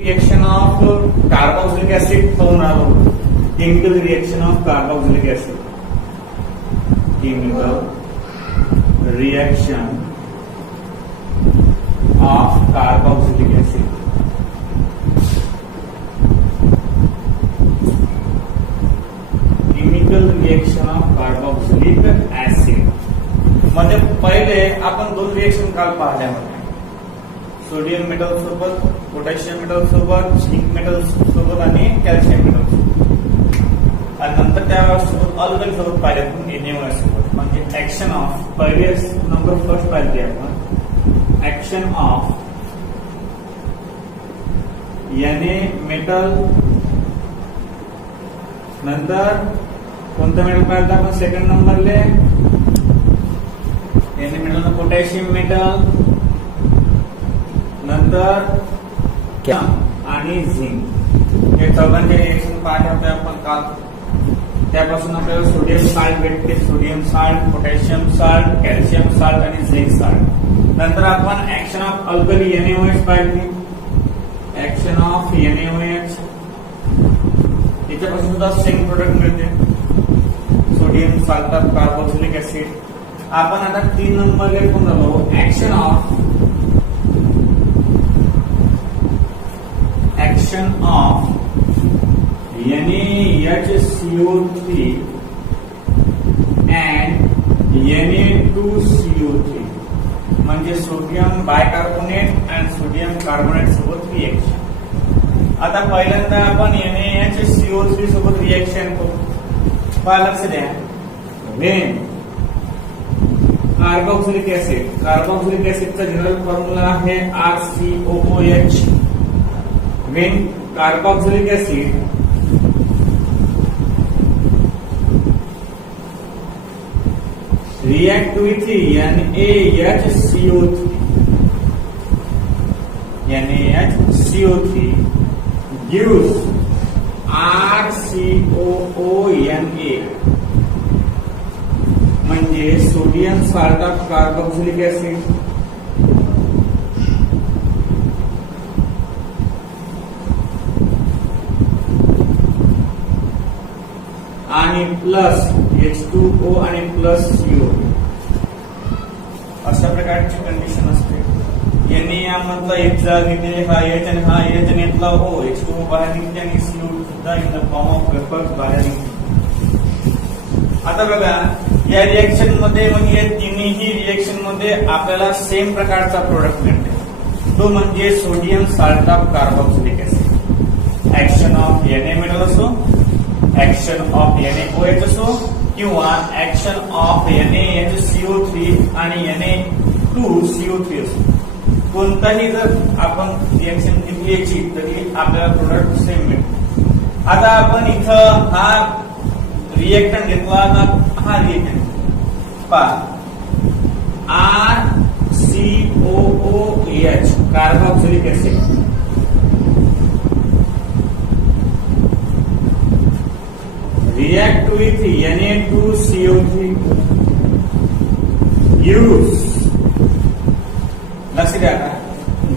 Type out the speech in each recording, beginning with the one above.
Reaction of carboxylic acid found out. Chemical reaction of carboxylic acid. Chemical reaction of carboxylic acid. Chemical reaction of carboxylic acid. म्हणजे पहिले आपण दोन reaction काल पाहिल्या होत्या. Sodium metal सोबत, पोटॅशियम मेटल सोबत, झिंक मेटल सोबत आणि कॅल्शियम मेटल सोबत. आणि नंतर त्यासोबत अल्कली सोबत पाहिले आपण NaOH सोबत. म्हणजे ऍक्शन ऑफ पहिले नंबर फर्स्ट पाहिजे आपण ऍक्शन ऑफ Na मेटल. नंतर कोणतं मेटल पाहिलं आपण सेकंड नंबरले Na मेटल पोटॅशियम मेटल. नंतर आणि झिंक हे चौघांचे रिएक्शन पाहिजे होते आपण काल. त्यापासून आपल्याला सोडियम साल्ट भेटते, sodium salt, potassium salt, calcium salt आणि झिंक साल्ट. नंतर आपण ऍक्शन ऑफ अल्कली NaOH पाहिली. ऍक्शन ऑफ NaOH त्याच्यापासून सुद्धा सेम प्रोडक्ट मिळते, sodium salt of carboxylic acid. आपण आता 3 नंबर लिहून झालो action of NaHCO3 and Na2CO3 म्हणजे सोडियम बायकार्बोनेट आणि सोडियम कार्बोनेट सोबत रिएक्शन. आता पहिल्यांदा आपण NaHCO3 सोबत रिएक्शन करू. पहा लक्ष द्या. वेन कार्बोक्सिलिक ऍसिड, कार्बोक्सिलिक ऍसिडचा जनरल फॉर्म्युला आहे RCOOH. when carboxylic acid react with NaHCO3 gives RCOONA म्हणजे sodium salt of carboxylic acid. आणि प्लस H2O आणि प्लस CO अशा प्रकारची कंडिशन असते. Na मधला H घेतले हा H आणि हा H आणि इथला O H2O बाहेर निघते आणि CO सुद्धा in the form of vapours बाहेर निघते. आता बघा या रिएक्शन मध्ये म्हणजे या तिन्ही रिएक्शन मध्ये आपल्याला सेम प्रकारचा प्रोडक्ट मिळते, तो म्हणजे sodium salt of carboxylic acid. Action of Na metal असो, ऍक्शन ऑफ NaOH असो किंवा ऍक्शन ऑफ NaHCO3 आणि Na2CO3 असो, कोणताही जर आपण रिएक्शन घेतली याची तरी आपल्याला प्रोडक्ट सेम मिळते. आता आपण इथं हा रिएक्टंट घेतला ना, हा रिएक्टंट पहा RCOOH carboxylic acid react with Na2CO3 use. लक्ष द्या.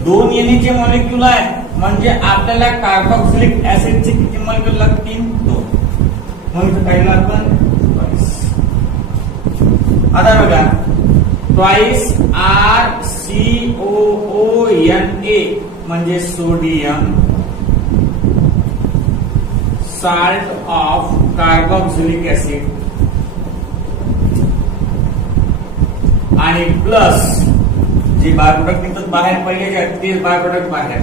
दोन Na चे मॉलिक्यूल आहे म्हणजे आपल्याला कार्बोक्सिलिक ऍसिडचे किती मॉलिक्यूल लागतील? 2. म्हणून काय लागतं? आता बघा ट्वाइस RCOONA म्हणजे sodium salt of carboxylic acid आणि प्लस जे बाय प्रोडक्ट निघतात बाहेर पहिले ते बाय प्रोडक्ट बाहेर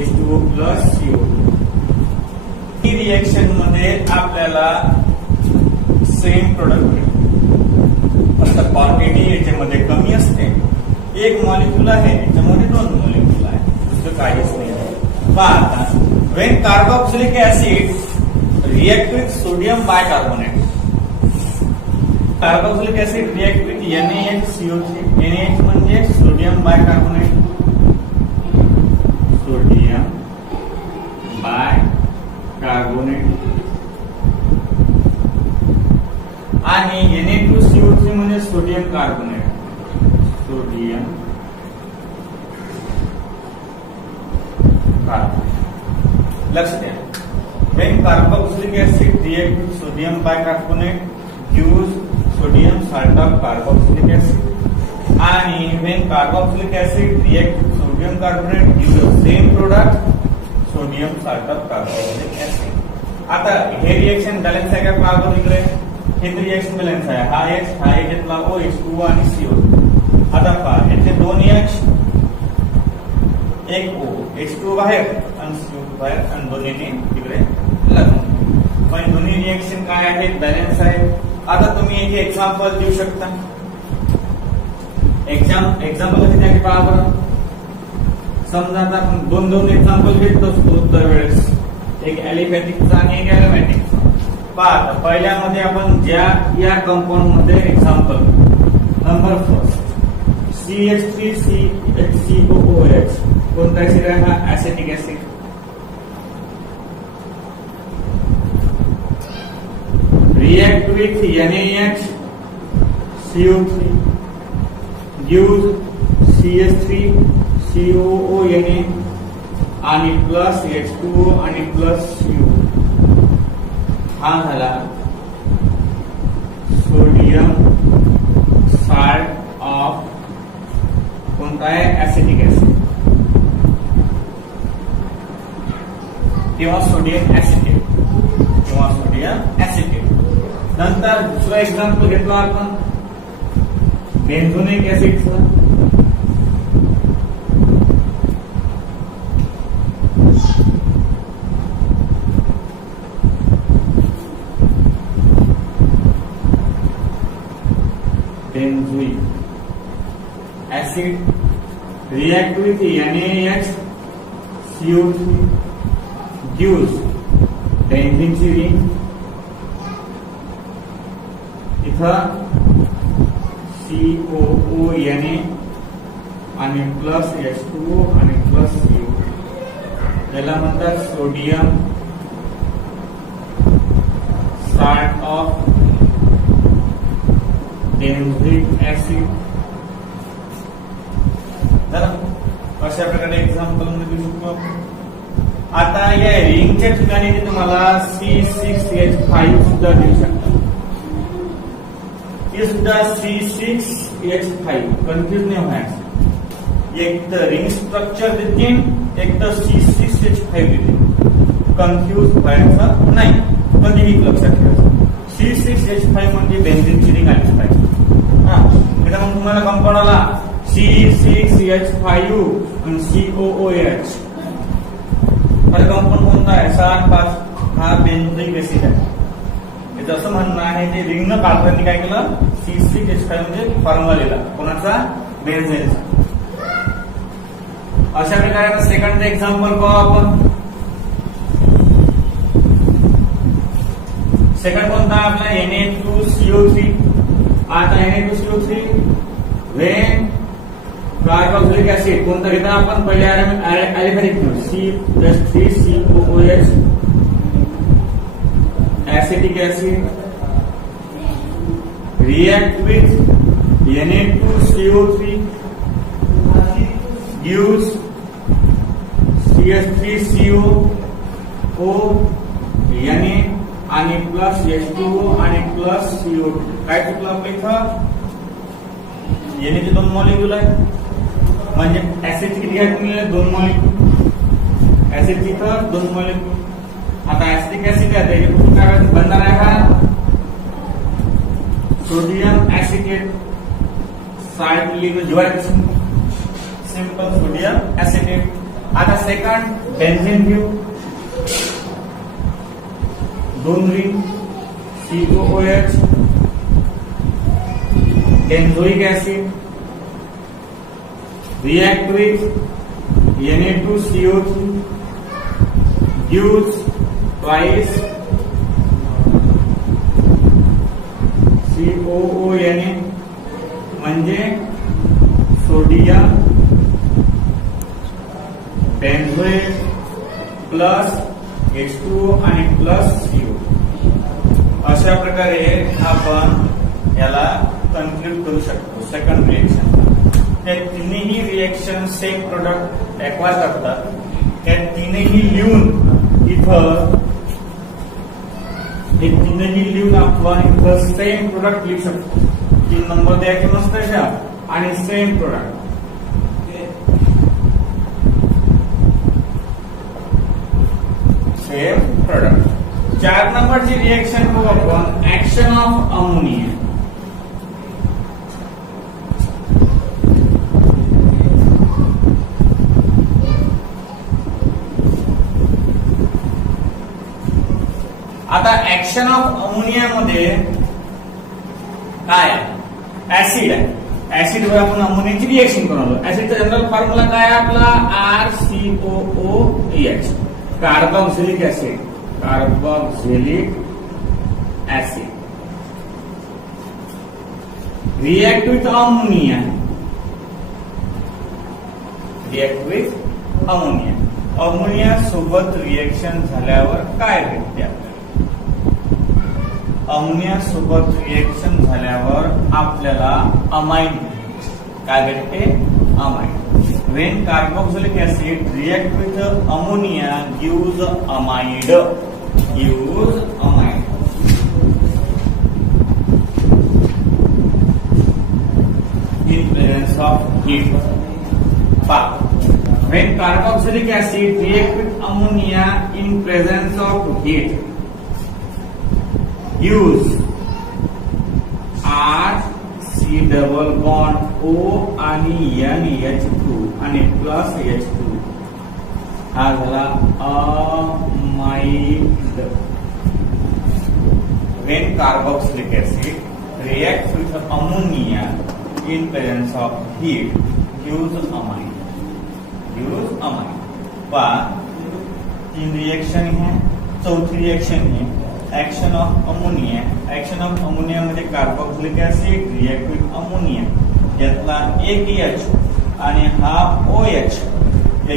H2O प्लस CO. ही रिएक्शन मध्ये आपल्याला सेम प्रोडक्ट मिळते. फक्त क्वांटिटी याच्यामध्ये कमी असते. एक मॉलिक्यूल आहे याच्यामध्ये 2 मॉलिक्यूल आहे, दुसरं काहीच नाही. पहा आता when carboxylic acid react with sodium bicarbonate, carboxylic acid react with NaHCO3. NaH म्हणजे सोडियम बायकार्बोनेट, सोडियम बायकार्बोनेट. आणि Na2CO3 म्हणजे सोडियम कार्बोनेट, सोडियम कार्बोनेट. लक्ष द्या. When carboxylic acid reacts with sodium bicarbonate gives sodium salt of carboxylic acid. आणि when carboxylic acid reacts with sodium carbonate gives the same product sodium salt of carboxylic acid. आता हे reaction balance आहे का पहा इकडे. हे reaction balance आहे. हा H हा घेतला OH2 आणि CO. आता पहा याचे दोन H एक O H2 बाहेर आणि CO बाहेर आणि दोन्हीने तिकडे लागून. पण दोन्ही रिएक्शन काय आहेत बॅलन्स आहे. आता तुम्ही एक एक्झाम्पल देऊ शकता. एक्झाम्पल कधी द्यायचे पहा बरं. समजा आता आपण दोन दोन एक्झाम्पल घेत असतो दरवेळेस. एक ॲलिफॅटिकचा आणि एक ॲरोमॅटिकचा. पहा पहिल्यामध्ये आपण ज्या या कंपाऊंड मध्ये एक्झाम्पल नंबर फर्स्ट CH3CHCOOH कोणता ऍसिड आहे हा acetic acid. react with NaHCO3 gives CH3COONA आणि प्लस H2O आणि प्लस CO. हा झाला सोडियम साल्ट ऑफ कोणता आहे ऍसिटिक ऍसिड किंवा सोडियम ऍसिटेट किंवा सोडियम ऍसिटेट. नंतर दुसरा एक्झाम्पल घेतला आपण बेन्झोनिक ऍसिडचा. Benzoic acid react with NaHCO3 gives benzene ची रिंग. इथं COONA आणि प्लस H2O आणि प्लस CO. याला म्हणतात sodium salt of benzoic acid. अशा प्रकारे एक्झाम्पल मध्ये देऊ शकतो. आता या रिंगच्या ठिकाणी तुम्हाला C6H5 सुद्धा देऊ शकता. हे सुद्धा C6H5 कन्फ्युज नाही व्हायचं. एक तर रिंग स्ट्रक्चर देते एक तर C6H5 देते. कन्फ्युज व्हायचं नाही. कधीही लक्षात ठेवायचं. C6H5 म्हणजे बेन्झीनची रिंग आलीच पाहिजे. मग तुम्हाला कंपाऊंड आला C6H5 आणि COOH. तर कंपाऊंड कोणता आहे 7-5 हा बेन्झोइक ऍसिड आहे. याचं असं म्हणणं आहे ते रिंगनं काढताना काय केलं C6H5 म्हणजे फॉर्म्युला लिहिला कोणाचा बेन्झीनचा. अशा प्रकारे सेकंड एक्झाम्पल पाहू आपण. सेकंड कोणता आपला Na2CO3. आता Na2CO3 when कार्बोक्सिलिक ऍसिड कोणता घेता आपण पहिले aliphatic C+3COOH acetic acid react with Na2CO3 gives CH3COO Na आणि प्लस H2O आणि प्लस CO2. काय चुकलं आपलं इथं याने दोन मॉलिक्यूल आहे म्हणजे ऍसिड किती घ्यायचे दोन मॉलिक्यूल. ऍसिड इथं दोन मॉलिक्यूल. आता ऍसिटिक ऍसिड आहे त्याच्यापासून काय बनणार आहे हा सोडियम ऍसिटेट. साल्ट लिहिलं सिंपल सोडियम ऍसिटेट. आता सेकंड बेन्झीन घेऊ. दोन ring COOH benzoic acid react with Na2CO3 gives twice COONA म्हणजे सोडियम बेन्झोएट प्लस H2O आणि प्लस CO. अशा प्रकारे आपण याला कन्क्लूड करू शकतो. सेकंड रिएक्शन त्या तिन्ही रिएक्शन सेम प्रोडक्ट एक्वायर करतात. हे तीनही लिहून इथं हे तीनही लिहून आपण इथं सेम प्रोडक्ट लिहू शकतो. 3 नंबर द्यायचे मस्त अशा आणि सेम प्रोडक्ट. Same product. 4 नंबरची रिएक्शन बघू आपण, ऍक्शन ऑफ अमोनिया. आता ऍक्शन ऑफ अमोनिया मध्ये काय ऍसिड आहे. ऍसिड वर आपण अमोनियाची रिएक्शन करणार. ऍसिडचा जनरल फॉर्म्युला काय आहे आपला, RCOOH, carboxylic acid. Carboxylic acid react with ammonia. React with ammonia. Ammonia सोबत रिएक्शन झाल्यावर काय भेटते आपल्याला. अमोनिया सोबत रिएक्शन झाल्यावर आपल्याला अमाईड काय भेटते, amide. When carboxylic acid react with ammonia gives amide. Gives amide. In presence of heat. When carboxylic acid react with ammonia in presence of heat, use R C double bond O आणि NH2 आणि plus H2 हा झाला अमाईड. When carboxylic acid reacts with ammonia in presence of heat, use amide. Use amide. 3 reaction है. चौथी reaction है action of ammonia. Action of ammonia मध्ये carboxylic acid react with ammonia. यातला एक H आणि हा OH,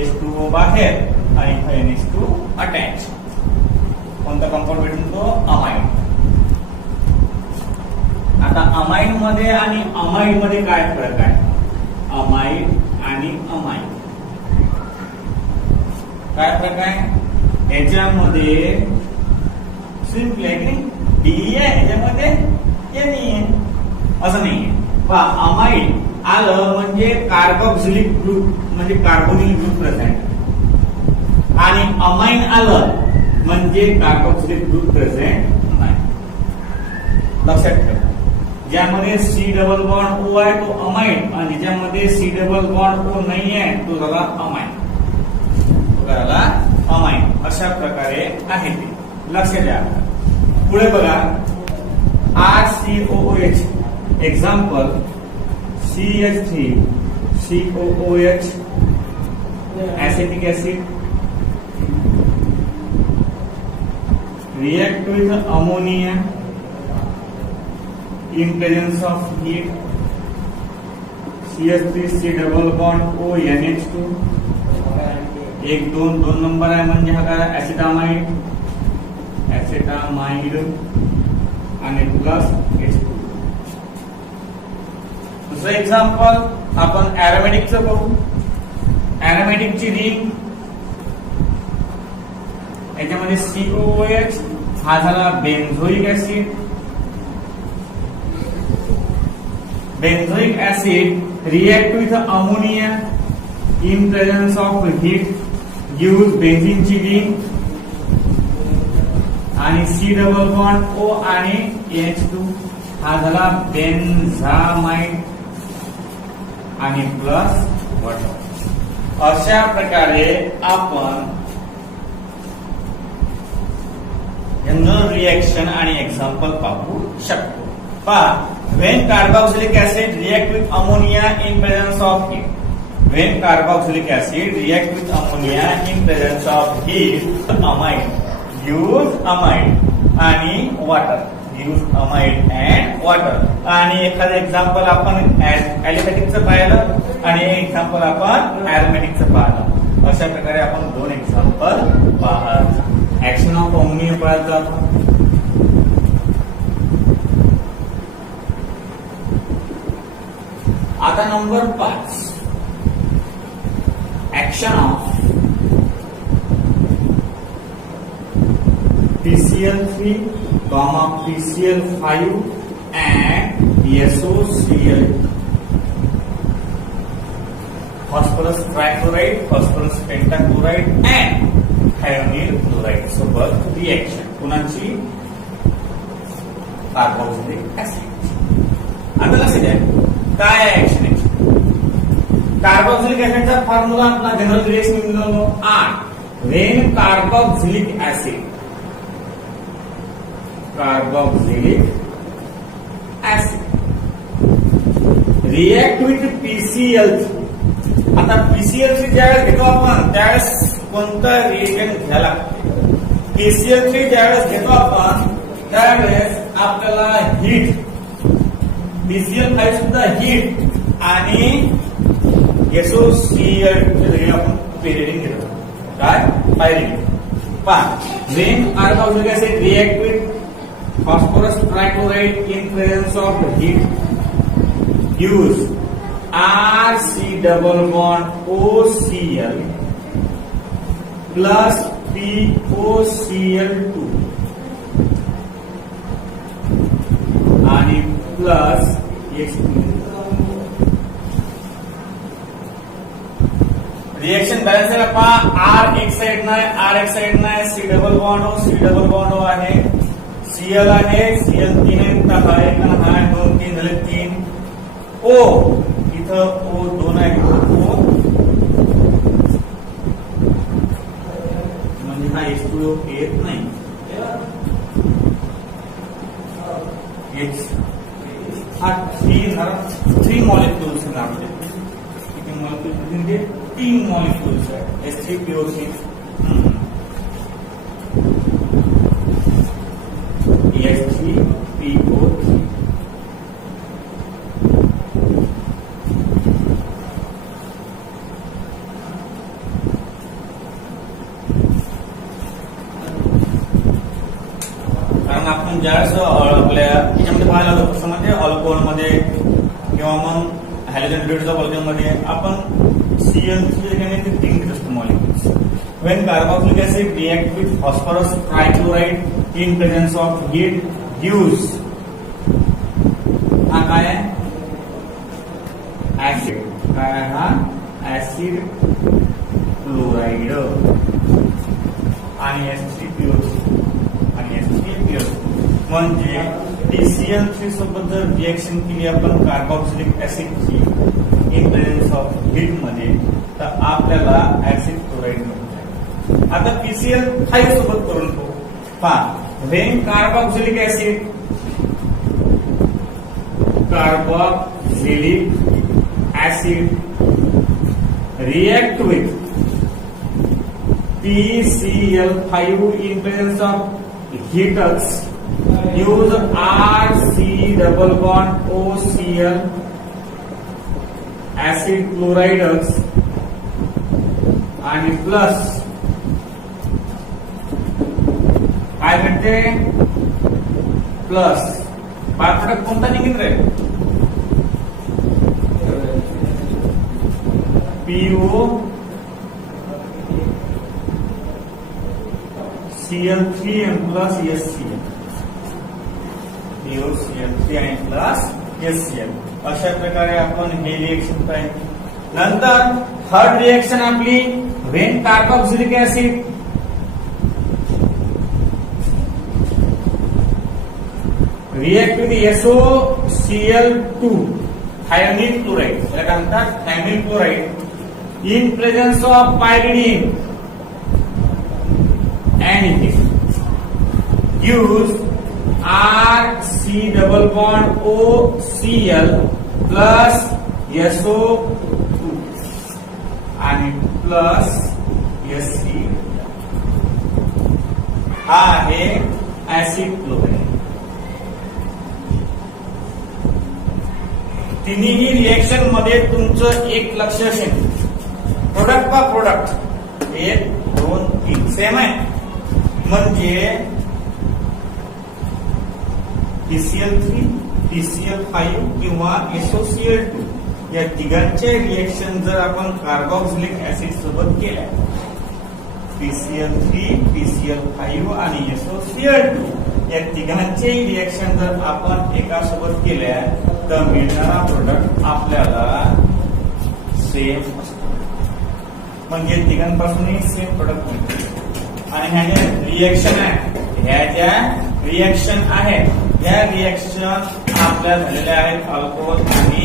H2O बाहेर आणि NH2 अटॅच. कोणता कंपाऊंड भेटून तो, अमाइड. आता अमाइड मध्ये आणि अमाइड मध्ये काय फरक आहे. अमाइड आणि अमाइड काय फरक आहे. याच्यामध्ये सिंपल आहे की डी आहे, याच्यामध्ये एनी आहे असं नाहीये. पहा अमाइड आलं म्हणजे कार्बोक्सिलिक ग्रुप म्हणजे कार्बोनिल ग्रुप प्रेझेंट आणि अमाइन आलं म्हणजे कार्बोक्सिलिक ग्रुप प्रेझेंट नाही. लक्षात ठेवा. ज्यामध्ये C डबल बॉन्ड O आहे तो अमाइड आणि ज्यामध्ये C डबल बॉन्ड O नाही आहे तो झाला अमाइड. अमाइन अशा प्रकारे आहे ते. लक्ष द्या. पुढे बघा RCOOH. Example CH3 COOH acetic acid react with ammonia in presence of heat. CH3 C double bond O NH2 1 2 number आहे म्हणजे हा काय ऍसिटामाइड. ऍसिटामाइड आणि प्लस H2. दुसरं एक्झाम्पल आपण ऍरोमॅटिकचं बघू. ऍरोमॅटिकची रिंग याच्यामध्ये COOH हा झाला benzoic acid. Benzoic acid react with ammonia in presence of heat gives बेन्झीनची रिंग आणि C डबल बॉन्ड O आणि H2 हा झाला बेन्झामाइड आणि प्लस वॉटर. अशा प्रकारे आपण जनरल रिएक्शन आणि एक्झाम्पल पाहू शकतो. पहा when carboxylic acid react with ammonia in presence of heat. When carboxylic acid react with ammonia in presence of heat, amide use amide आणि water use amide and water. आणि एखादं example आपण ऍलिमॅटिकचं पाहिलं आणि एक्झाम्पल आपण ऍरोमॅटिकचं पाहिलं. अशा प्रकारे आपण 2 एक्झाम्पल पाहत. ऍक्शन ऑफ अमोनिया पाहत आपण. आता number 5 action of PCl3, PCl5 and SOCl. Phosphorus trichloride, phosphorus pentachloride and thionyl chloride सोबत रिएक्शन कुणाची कार्बोक्सिलिक ऍसिड. आता लक्षात घ्या काय ऍक्शन आहे. कार्बोक्सिलिक ऍसिडचा फॉर्म्युला आपला जनरल रिएक्शन मिळवलो R when carboxylic acid react with PCl3. आता PCl3 ज्यावेळेस घेतो आपण त्यावेळेस कोणता रिएजंट घ्यायला लागते. PCl3 ज्यावेळेस घेतो आपण त्यावेळेस आपल्याला हीट PCl5 सुद्धा हीट आणि SOCl आपण पेरियडिंग घेतो. काय पायरिंग पहा when carboxylic acid react with phosphorus trichloride in presence of heat use RC double bond OCl plus POCl2 आणि प्लस रिएक्शन बॅलन्स आहे पहा R एक साइड नाही R एक साइड नाही C डबल बॉन्ड O आहे Cl आहे Cl3 आहे हा एक हा 2 3 झाले 3 O इथं O2 आहे O म्हणजे हा H2O येत नाही H हा 3 मॉलिक्युल्स आहेत. किती मॉलिक्युल्स म्हणजे 3 मॉलिक्युल्स आहेत H3PO3 H3PO3 कारण आपण ज्यावेळेस आपल्या याच्यामध्ये पाहायला लागतो कसं म्हणजे अल्कोहोल मध्ये किंवा मग हॅलोजन ड्युरेट्स ऑफ मध्ये आपण Cl3 आणि ते 3 घेत असतो molecules. When carboxylic acid react with phosphorus trichloride in presence of heat gives हा काय आहे ऍसिड काय हा ऍसिड क्लोराइड आणि H3PO3 म्हणजे PCl3 सोबत जर रिएक्शन केली आपण कार्बोक्सिलिक ऍसिडची इन प्रेझेन्स ऑफ हीट मध्ये तर आपल्याला ऍसिड क्लोराइड मिळते. आता PCl5 सोबत करून पहा when carboxylic acid react with PCl5 in presence of heaters use RC double bond OCl acid chloride आणि प्लस काय भेटते प्लस बाय प्रोडक्ट कोणता निघेल रे PO Cl3 and plus SCl POCl3 आणि प्लस SCl अशा प्रकारे आपण हे रिएक्शन पाहिजे. नंतर थर्ड रिएक्शन आपली when carboxylic acid react with SOCl2 thionyl chloride याला काय म्हणतात thionyl chloride in presence of pyridine and use RC double bond OCl plus SO2 आणि प्लस SC हा आहे ऍसिड क्लोराइड. तिन्ही रिएक्शन मध्ये तुमचं एक लक्ष असेल प्रोडक्ट बा प्रोडक्ट 1 2 3 सेम आहे म्हणजे PCl3 PCl5 किंवा SOCl2 या तिघांचे रिएक्शन जर आपण कार्बोक्सिलिक ऍसिड सोबत केल्या PCl3 PCl5 आणि SOCl2 या तिघांचे रिएक्शन जर आपण एका सोबत केल्या तर मिळणारा प्रोडक्ट आपल्याला सेम असतो. म्हणजे तिघांपासूनही सेम प्रोडक्ट मिळते. आणि ह्या ज्या रिएक्शन आहे, ह्या ज्या रिएक्शन आहेत या रिएक्शन आपल्या झालेल्या आहेत अल्कोहोल आणि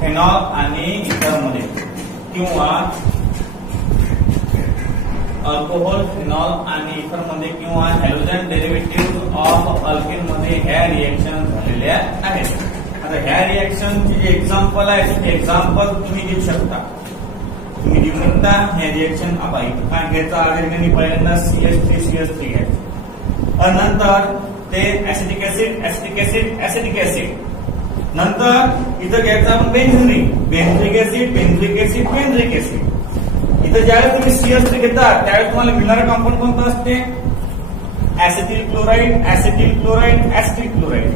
फेनॉल आणि इथर मध्ये, किंवा अल्कोहोल फेनॉल आणि इथर मध्ये, किंवा हॅलोजन डेरिव्हेटिव्ह ऑफ अल्केन मध्ये ह्या रिएक्शन झालेल्या आहेत. आता ह्या रिएक्शनचे एक्झाम्पल आहे, ते एक्झाम्पल तुम्ही देऊ शकता. तुम्ही देऊ शकता हे रिएक्शन आपण काय घ्यायचं आहे, पहिल्यांदा CH3 घ्यायचं, नंतर ते acetic acid acetic acid acetic acid, नंतर इथं घ्यायचं आपण बेन्झिन बेन्झिक ऍसिड बेन्झिक ऍसिड बेन्झिक ऍसिड. इथं ज्यावेळेस तुम्ही CH3 घेता त्यावेळेस तुम्हाला मिळणारं कंपाऊंड कोणतं असते, ऍसिटिल क्लोराईड ऍसिटिल क्लोराईड ऍसिटिक क्लोराईड.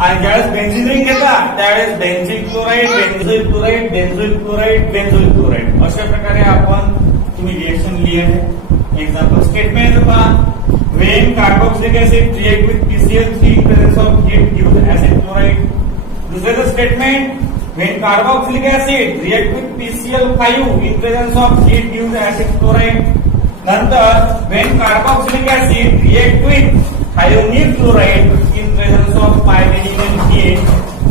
आणि ज्यावेळेस बेन्झिन रिंग घेता त्यावेळेस बेन्झिल क्लोराईड बेन्झोइल क्लोराईड बेन्झोइल क्लोराईड बेन्झोइल क्लोराईड. अशा प्रकारे आपण तुम्ही रिएक्शन लिहिले. एक्झाम्पल स्टेटमेंट पहा. When carboxylic acid react with PCl3 in presence of heat gives acid chloride. दुसरे statement, when carboxylic acid react with PCl5 in presence of heat gives acid chloride. नंतर when carboxylic acid react with thionyl chloride in presence of pyridine and heat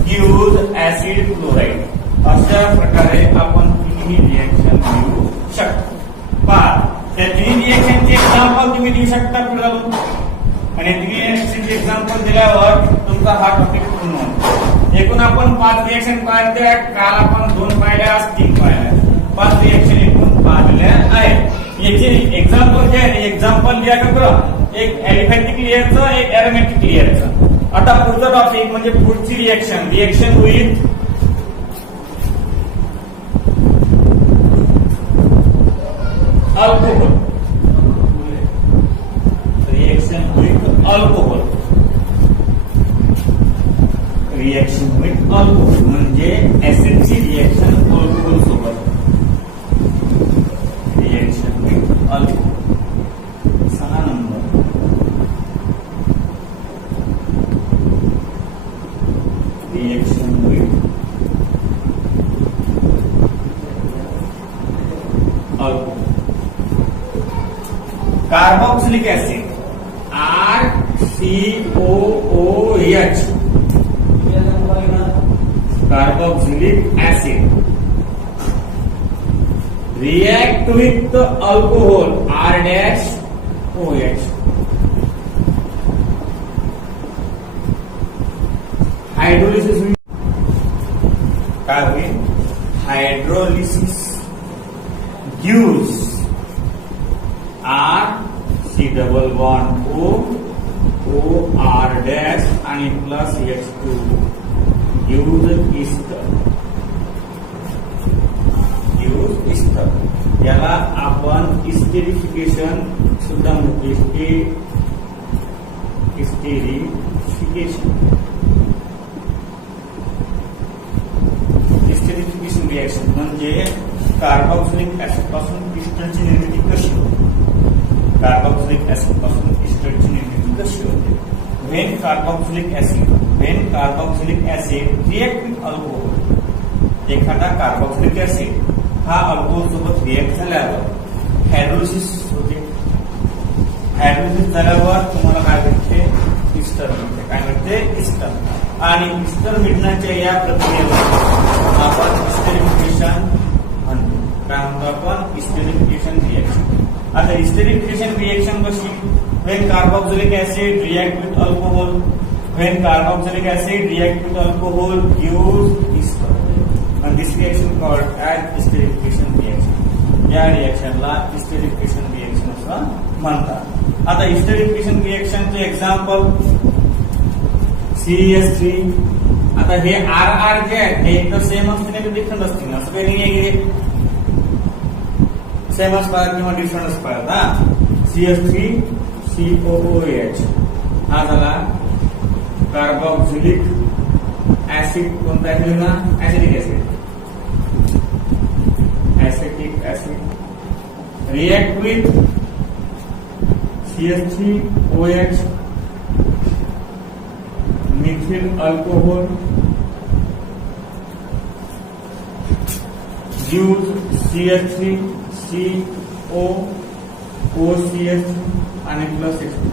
gives acid chloride. अशा प्रकारे आपण तिन्ही reaction लिहू शकतो. पहा, त्या तिन्ही रिएक्शनचे एक्झाम्पल तुम्ही देऊ शकता पुढे जाऊन, आणि तिन्ही रिएक्शनचे एक्झाम्पल दिल्यावर तुमचा हा टॉपिक पूर्ण होतो. एकूण आपण 5 रिएक्शन पाहिल्या. काल आपण 2 पाहिल्या, आज 3 पाहिल्या. 5 रिएक्शन एकूण पाहिल्या आहेत. याचे एक्झाम्पल जे आहे एक्झाम्पल लिहा का, एक ऍलिफॅटिक लेयरचं एक एरोमॅटिक लेयरचं. आता पुढचा टॉपिक म्हणजे पुढची reaction, reaction with alcohol. Reaction with alcohol, reaction with alcohol म्हणजे ऍसिडची रिएक्शन अल्कोहोल सोबत. Reaction with alcohol 6 number. Reaction with alcohol. Carboxylic acid RCOOH, carboxylic acid react with the alcohol R-OH. Hydrolysis काय होईल, hydrolysis gives R C double bond O R dash आणि plus H2 gives ester. याला आपण esterification सुद्धा म्हणतो. Esterification reaction म्हणजे carboxylic acid पासून पिस्टनची निर्मिती कशी होते. कार्बोक्सिलिक ऍसिड पासून पिस्टनची निर्मिती कशी होते. when carboxylic acid react with alcohol, एखादा कार्बोक्सिलिक ऍसिड हा अल्कोहोल सोबत रिएक्ट झाल्यावर हायड्रोलिसिस होते. हायड्रोलिसिस झाल्यावर तुम्हाला काय भेटते, इस्टर मिळते. काय मिळते, इस्टर. आणि इस्टर मिळण्याच्या या प्रक्रियेला आपण इस्टेरिफिकेशन म्हणतो. काय म्हणतो आपण, इस्टेरिफिकेशन रिएक्शन. आता इस्टेरिफिकेशन रिएक्शन कशी, when carboxylic acid react with alcohol, when carboxylic acid react with alcohol gives ester, and this reaction called as esterification reaction. या रिएक्शनला esterification reaction असं म्हणतात. आता esterification रिएक्शनचे एक्झाम्पल CH3. आता हे RR जे आहे हे तर सेम असते नाही, डिफरंट असते ना, असं काही नाही आहे. सेम असतात किंवा डिफरंट असतात. हा CH3 COOH हा झाला कार्बोक्सिलिक ऍसिड. कोणता आहे ना, acidic acid. Acetic acid react with CH3OH methyl alcohol use CH3CO OCH आणि प्लस H2.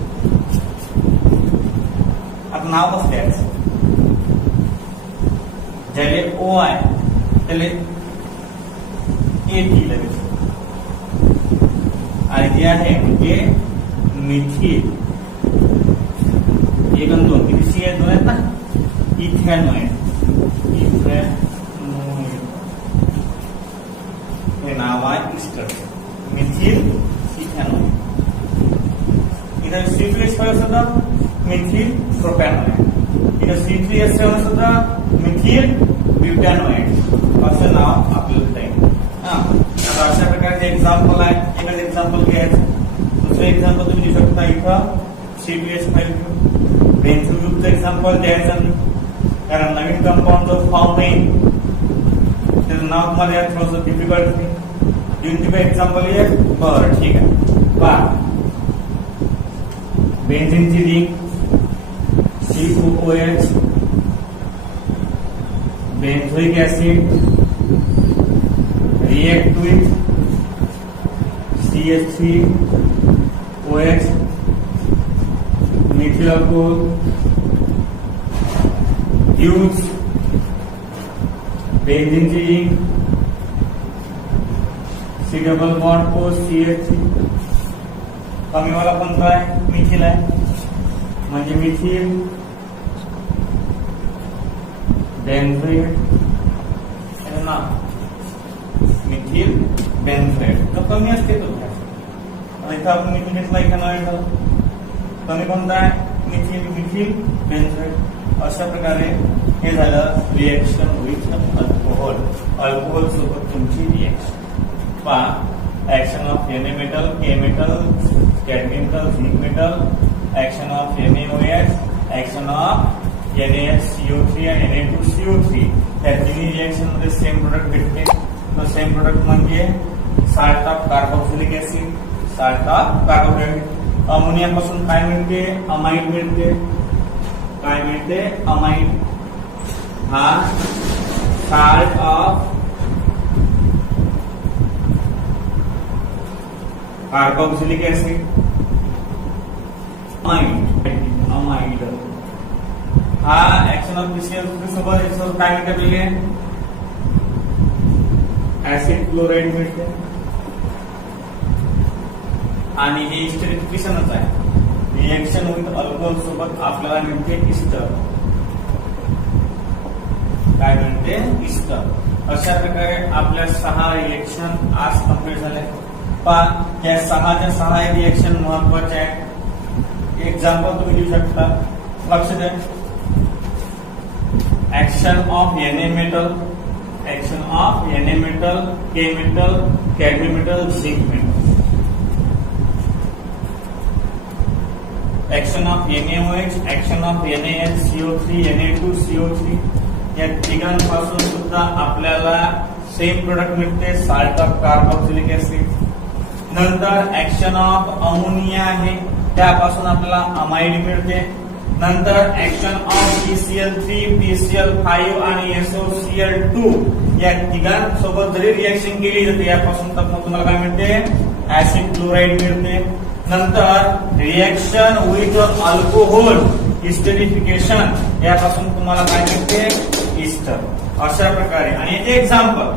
आता नाव कसं द्यायचं? ज्याले O आहे त्याले AT लगेच आणि जे आहे म्हणजे मिथिल 1 आणि 2 किती सी आहेत ना इथेनॉइड हे नाव आहे इस्टर मिथिल इथेनॉइड. इधर C2H5 सुद्धा मिथिल प्रोपॅनॉइड. इधर C3H7 सुद्धा मिथिल ब्युटॅनॉइड असं नाव आपल्याला येईल. आता अशा प्रकारचे एक्झाम्पल आहे. एकच एक्झाम्पल घ्यायचं. दुसरं एक्झाम्पल तुम्ही देऊ शकता. इथं C2H5 बेन्झोग्रुपचं एक्झाम्पल द्यायचं कारण नवीन कंपाऊंड जो फॉर्म होईल त्याचं नाव तुम्हाला यात थोडंसं डिफिकल्ट होईल. देऊन तुम्ही एक्झाम्पल ये. बरं ठीक आहे. पहा बेन्झीनची ring C2OH benzoic acid react with CH3OH methyl alcohol use benzene ring C double bond O CH3 कमी वाला कोणता आहे मिथिल आहे म्हणजे मिथिल बेन्झोएट ना मिथिल बेन्झोएट जो कमी असते तो इथं आपण मिथिल घेतला इथेनॉइड झाला. कमी कोणता आहे मिथिल मिथिल बेन्झोएट. अशा प्रकारे हे झालं रिएक्शन विथ अल्कोहोल. अल्कोहोल सोबत तुमची रिएक्शन. पहा action of Na metal K metal cadmium metal zinc metal action of NaOH action of NaHCO3 आणि Na2CO3 या तिन्ही रिएक्शन मध्ये सेम प्रोडक्ट भेटते. तो सेम प्रोडक्ट म्हणजे salt of carboxylic acid salt of carboxylic. Ammonia पासून काय मिळते अमाइड मिळते. काय मिळते अमाइड. हा salt of carboxylic acid amide हा ऍक्शन ऑफ PCl3 सोबत याच्यावर काय मिळते आपल्याला ऍसिड क्लोराइड मिळते आणि हे इस्टरिफिकेशनच आहे. रिएक्शन विथ अल्कोहोल सोबत आपल्याला मिळते इस्टर. काय मिळते इस्टर. अशा प्रकारे आपल्या 6 रिएक्शन आज कंप्लीट झाले. पण या 6च्या 6 रिएक्शन महत्वाचे आहेत. एक्झाम्पल तुम्ही देऊ शकता. लक्ष द्या. Action of Na metal action of Na metal K metal cadmium metal zinc metal. Action of NaOH action of NaHCO3 Na2CO3 या तिघांपासून सुद्धा आपल्याला सेम प्रोडक्ट मिळते साल्ट ऑफ कार्बोक्सिलिक ऍसिड. नंतर ऍक्शन ऑफ अमोनिया आहे त्यापासून आपल्याला अमाइड मिळते. नंतर ऍक्शन ऑफ PCl3 PCl5 आणि SOCl2 या तिघांसोबत जरी रिएक्शन केली जाते यापासून तुम्हाला काय मिळते ऍसिड क्लोराइड मिळते. नंतर रिएक्शन विथ अल्कोहोल इस्टरिफिकेशन यापासून तुम्हाला काय मिळते इस्टर. अशा प्रकारे आणि याचे एक्झाम्पल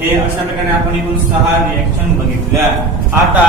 हे अशा प्रकारे आपण एकूण 6 रिएक्शन बघितल्या. आता